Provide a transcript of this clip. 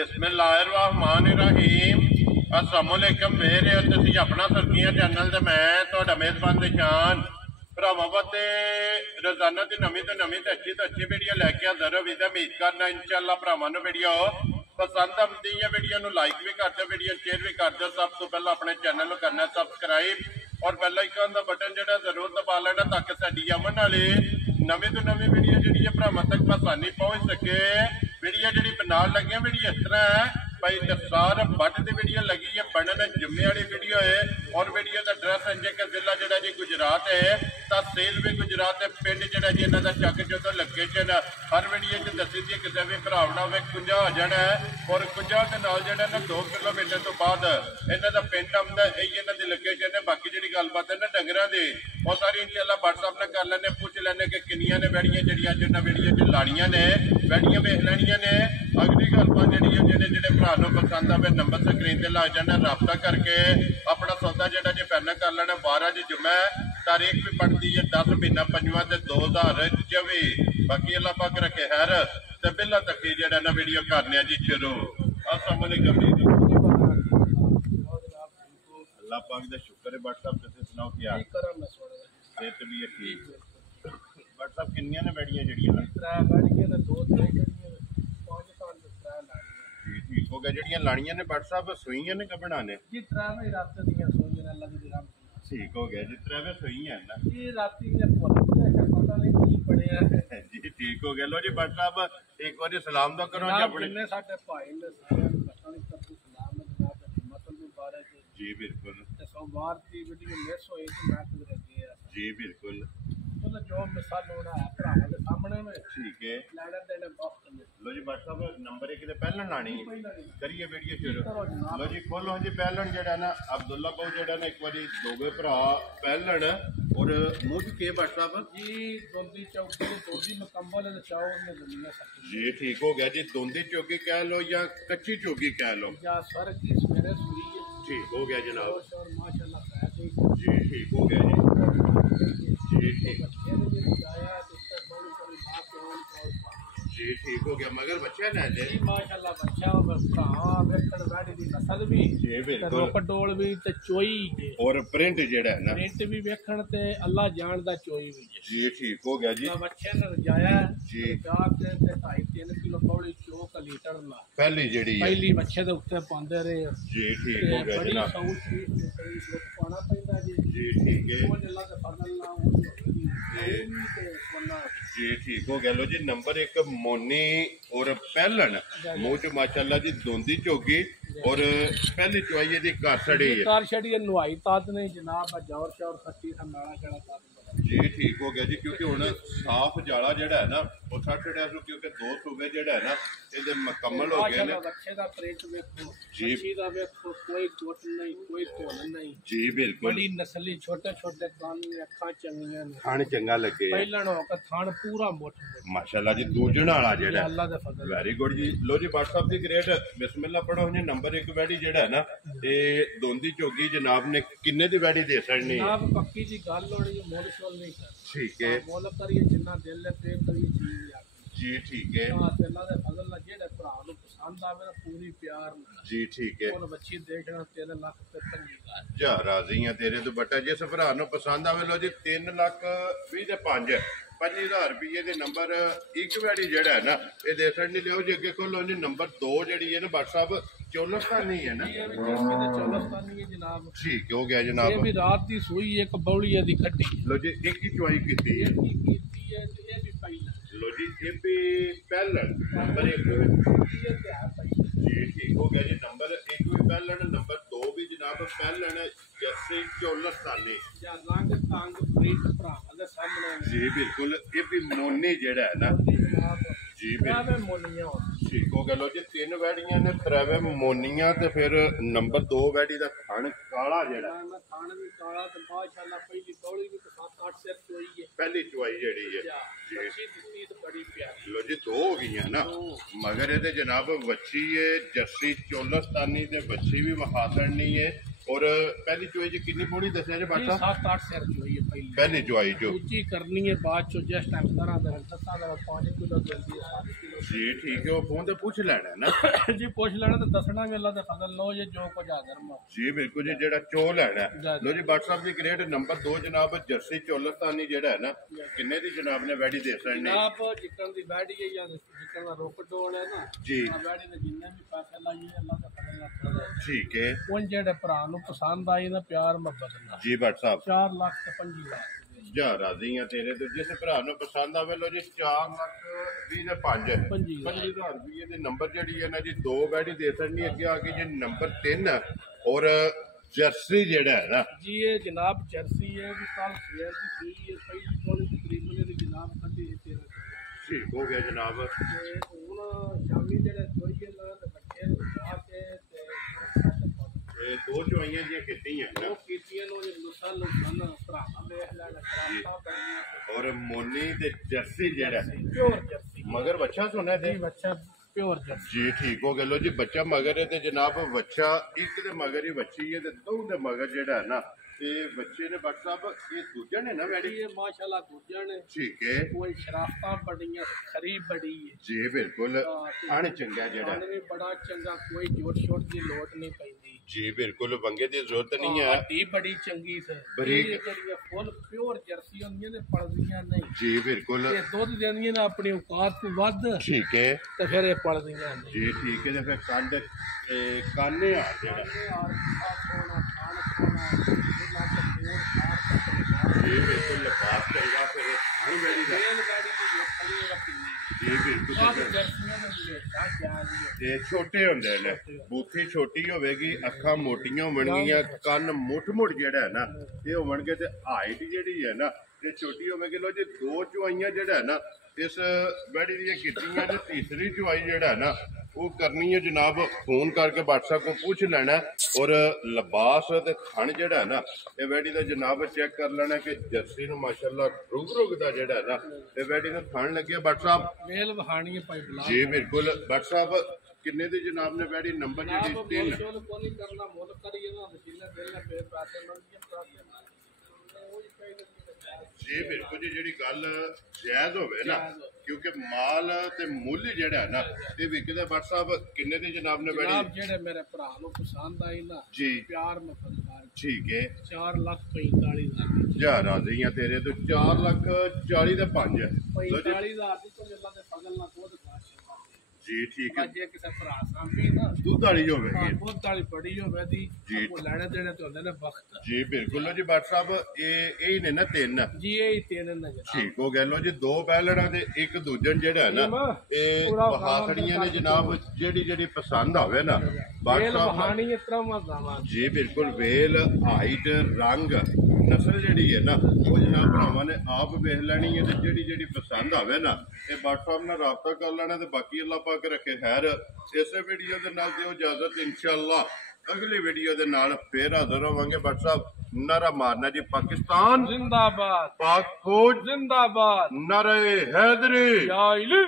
बिस्मिल्लाहिर्रहमानिर्रहीम। अस्सलामुअलैकुम। मेरे तुसीं अपना सरकियां चैनल ते मैं तुहाडा मेज़बान निशान भरावां वास्ते रोजाना की नवीं तो अच्छी वीडियो लैके हाज़र हो। उम्मीद करना इंशाअल्लाह भरावां नूं वीडियो पसंद आती है। वीडियो नूं लाइक भी कर दो, वीडियो शेयर भी कर दो। सब तो पहले अपने चैनल नूं करना सब्सक्राइब और बेल आइकन का बटन जो जरूर दबा लेना ताकि साडी आवन वाली नवीं तो नवीं वीडियो जी भरावां तक आसानी पहुँच सके। वीडियो जी बनान लगे वीडियो इस तरह है भाई दस्तार बट की वीडियो लगी है, बनने जुम्मे वाली वीडियो है और वीडियो का एड्रैस है कि जिला जोड़ा जी गुजरात है, तहसील भी गुजरात है, पिंड जोड़ा जी इन्हों का चक जो लोकेशन हर वीडियो च दसी दी किसी भी भरावना में कुंजा हो जाना है और कुंजा के नाल जो 2 किलोमीटर तो बाद इन्हों का पिंड आता है। यही इन्हों की लोकेशन है। बाकी जी गलबात है ना डंगर की वो सारी इंशाअल्लाह व्हाट्सएप ने कर लेने, पूछ लेने कि किनिया ने बैड़ियां जड़ियां जिन्होंने वीडियो च लाड़ियां ने बैड़ियां वेख लैनियां ने। अगली गलबात जी जो भरा पसंद आए नंबर स्क्रीन से लग जाना, रबता करके अपना सौदा जो पहले कर लेना। 12 जुम्मा तारीख भी पड़ती है 10 महीना 5वां 2024। बाकी अल्लाह पाक रखे खैर ते बिल्ला तक जो ना वीडियो करने जी शुरू। अस्सलाम वालेकुम जी। अल्लाह पाक दा शुक्र है। व्हाट्सएप तुसीं सुनाओ क्या सेहत भी है ठीक। व्हाट्सएप किन्नियां ने बैठियां जड़ियां ठीक हो गया। जड़ियां लाड़ियां ने व्हाट्सएप सुइयां ने कब बनाने ठीक हो गया जी। 3 सुइयां ना जी ठीक हो गया। लो जी व्हाट्सएप एक बार सलाम दा करो जी अपने जी बिल्कुल जी बिल्कुल जो मिसाल होना है भरावां दे सामने में ठीक है। लो जी व्हाट्सएप नंबर एक पहलन लानी करिए वीडियो शुरू। लो जी खोलो जी पहलन जो ना अब्दुल्ला बहु जो ना एक बार दोवे भरा पहलन और मुझ के व्हाट्सएप जी ठीक हो गया जी। दोंदी चौकी कह लो या कच्ची चौकी कह लो ठीक हो गया जनाब जी ठीक हो गया जी ठीक जी ठीक हो गया। मगर बच्चा ना जी माशाल्लाह बच्चा नस्ल भी रोकडोल भी ते चोई और प्रिंट जेड़ा है ना प्रिंट भी वेखण ते अल्लाह जानदा चोई भी जी ठीक हो गया जी। बच्चे ने रजाया जी जाके ते 2.5-3 किलो पौड़ी चोक लीटर ला पहली जेड़ी पहली बच्चे दे उत्ते पांदे रहे जी ठीक हो गया जनाब पाना पैंदा जी ठीक है वो अल्लाह दे फजल नाल जी ठीक हो गया। लो जी नंबर एक मोनी और पहलन मुँह च माशाल्लाह जी दोंदी चौकी और पहली चुआई दी कार छड़ी है नुआई ताद ने जनाब जोर शोर खट्टी संभाला कड़ा जी ठीक हो गया जी। क्योंकि हुण साफ जाला जेड़ा है ना वो छड़ा क्योंकि 2 सूबे जेड़ा है ना ये मुकम्मल हो गए ने बच्चे दा प्रिंट देखो बच्ची दा देखो कोई कोट नहीं कोई तोल नहीं जी बिल्कुल बड़ी नस्ली छोटे छोटे कान अखां चंगियां ने खान चंगा लगे पहलन होकर थान पूरा मोट माशाल्लाह जी दूजण वाला जेड़ा अल्लाह दा फजल वेरी गुड जी। लो जी व्हाट्सएप दी ग्रेट बिस्मिल्लाह पढ़ो जी। नंबर 1 वैडी जेड़ा है ना ये दोंदी चौकी जनाब ने किन्ने दी वैडी दे सकनी है जनाब पक्की जी गल होनी मोल शोल नहीं कर ठीक है मोल करिए जिन्ना दिल ले पे करिए चीज जी ठीक है अल्लाह दे फजल नाल जेड़ा भरा नु पसंद आवे ना पूरी प्यार जी ठीक है और बच्ची देखना 3 लाख ते तंगी जा राजी है तेरे तो बटा जिस भरा नु पसंद आवे। लो जी 3 लाख 20 ते 5 5000 रुपये के नंबर एक वैडी जेड़ा है ना ये दे सकनी लियो जी। अगे खोलो जी नंबर 2 जेड़ी है ना व्हाट्सएप चौलस्तानी है ना ठीक हो गया जनाब। ये भी रात दी सुई एक बौलिया दी खड्डी लो जी एक ही चुआई कीती है लो जी ये भी पहलन नंबर 1 जी ठीक हो गया जी। नंबर 1 भी पहलन नंबर 2 भी जनाब पहलन जैसे चौलस्तानी जी बिल्कुल। ये भी मोनी जेड़ा है ना जी ठीक हो गया। लो जी 3 वैडियां ने 3 मोनियां ते फिर नंबर 2 वैडी दा खान काला जेड़ा खान भी काला ते माशाल्लाह पहली पौड़ी भी 7-8 सिर चोई है पहली चुआई जेड़ी है जी बड़ी प्यारी। लो जी 2 हो गई ना मगर ये जनाब बच्ची है जर्सी चौलस्तानी ते बच्ची भी महासन नहीं है और पहली चुआई जी कितनी पौड़ी दसिया जी बाटा 7-8 सिर चुआई है पहली चुआई जो ऊंची करनी है बाद चो जिस टाइम 5 किलो जल्दी 7 किलो जी ठीक है, वो फोन ते पूछ लेना है ना जी पुछ लेना तो दसना भी अल्लाह दे फजल लो जी जो कुछ हाजिर मा जी बिल्कुल जी, जेड़ा चो लेना है लो जी। बाट साहब जी ग्रेड नंबर 2 जनाब जर्सी चोलस्तानी जेड़ा है ना, किन्ने दी जनाब ने वैडी दे सकने जनाब जिकन दी वैडी है या जिकन दा रोक डोल है ना जी, वैडी ने जिन्ने भी पैसे लाइए अल्लाह दा फजल ला ठीक है। उन जेड़े भरा नु पसंद आई ना प्यार मोहब्बत नाल जी बाट साहब 4 लाख ते 25 जा राजी हैं तेरे तो, जिस भरा नु पसंद आवे लो जी 4 लाख 20 ते 5 25,000 रुपये दे नंबर जेड़ी है ना जी, 2 वैडी दे सकनी। अगे आके जी नंबर 3 और जर्सी जेड़ा है ना जी, ये जनाब जर्सी है भी कल शेयर की थी, ये पहली पॉलिसी तकरीबन ये जनाब कटी 13 ठीक हो गया जनाब। ते हुन शामी जेड़े चोइए ना ते बच्चे जाके ये 2 चुआइयां जी कितनी है ना, वो कीतियां नो ये नस्ल सन भरावा देख लेना क्राफ्टा बड़ियां और मोनी ते जर्सी जेड़ा प्योर जर्सी मगर बच्चा सुना दे जी, बच्चा प्योर जर्सी जी ठीक हो गया लो जी। बच्चा मगर है ते जनाब बच्चा एक दे मगर ही बच्ची है ते 2 दे मगर जेड़ा है ना ते बच्चे ने बट साहब ये दूजा ने ना वैडी ये माशाल्लाह दूजा ने ठीक है। कोई शराफता बड़ियां खरी बड़ी है जी बिल्कुल खान चंगा जेड़ा खाने भी बड़ा चंगा, कोई जोर शोर की लोट नहीं पैंदी जी बिल्कुल, बंगे दी जरूरत नहीं है। हड्डी बड़ी चंगी से बरीक जेड़ियां फुल प्योर जर्सी होंदियां ने पलदियां नहीं जी बिल्कुल, ये दुध देंदियां ने अपनी औकात तो वध ठीक है। ते फिर ये पलदियां ने जी ठीक है। ते फिर कांड काने आ जेड़ा जी बिल्कुल लिबास चंगा फिर खान वैडी दा जी बिल्कुल। ते छोटे होंदे ने, बूथी छोटी होवेगी, अखां मोटियां होवणगियां, कन्न मुठ मुठ जेड़ा है ना ये होवणगे ते हाइट जेड़ी है ना ते छोटी होवेगी। लो जी 2 चुआइयां जेड़ा है ना इस वैडी दी कीतियां ते तीसरी चुआई जेड़ा है ना वो करनी है जनाब, फोन करके बादशाह को पूछ लेना और लिबास ते थन जेड़ा है ना ये वैडी दा जनाब चेक कर लेना कि जर्सी नु माशाल्लाह रुग दा जेड़ा है ना ये वैडी दा थन लगे। बाट साहब मेल बहानी है पाई बुला जी बिल्कुल। बाट साहब किन्ने दी जनाब ने वैडी नंबर जेडी 3 शोल को नहीं करना मोल करिए ना मशीने देना पे पैसे मंगिए पैसे जी बिल्कुल जी, जेडी गल जायज होवे ना क्योंकि माल ते मुੱਲ जेड़ा है ना ते विकदा। बाट साहब किन्ने दी जनाब ने वैडी जनाब जेड़े मेरे भरा नु पसंद आई ना जी प्यार मोहब्बत ठीक है 4 लाख 45,000 जा राजी हैं तेरे तो 4 लाख 40 ते 5 45,000 ਦੀ ਤੋਂ ਅੱਲਾ ਦੇ ਫਜ਼ਲ ਨਾਲ ਦੁੱਧ ਬਾਦਸ਼ਾਹ जी ठीक है। ਜੇ ਕਿਸੇ ਭਰਾ ਸਾਹਮਣੇ ਨਾ दूध वाली जो होगी ਦੁੱਧ ਵਾਲੀ ਬੜੀ ਹੋਵੇ ਦੀ ਜੀ। ਉਹ ਲੈਣੇ ਦੇਣੇ ਤੇ ਹੁੰਦੇ ਨੇ ਵਕਤ जी बिल्कुल। लो जी बाट साहब यही ने ना 3 ਜੀ ਇਹ ਹੀ ਤੇਰੇ ਨਜ਼ਰ ठीक हो गया। लो जी 2 बैलड़ा ते एक दूजन जेड़ा है ना ये बहाखड़ियां ने जनाब जेड़ी जेड़ी पसंद आवे ना बाट ਮੇਲ साहब ਬਹਾਨੀ ਇਸ ਤਰ੍ਹਾਂ ਮਜ਼ਾਵਾ जी बिल्कुल। वेल हाइट रंग नस्ल जेड़ी है ना वो जनाब भरावां ने आप वेख लैनी है ते जेड़ी जेड़ी पसंद आवे ना ये बाट साहब नाल राबता कर लेना ते बाकी अल्लाह पाक रखे खैर। इसे वीडियो दे नाल दिओ इजाजत, इंशाअल्लाह अगली वीडियो दे नाल फिर हाजिर होवांगे। बाट साहब नारा मारना जी पाकिस्तान जिंदाबाद, पाक फौज जिंदाबाद, नारे हैदरी। या इली।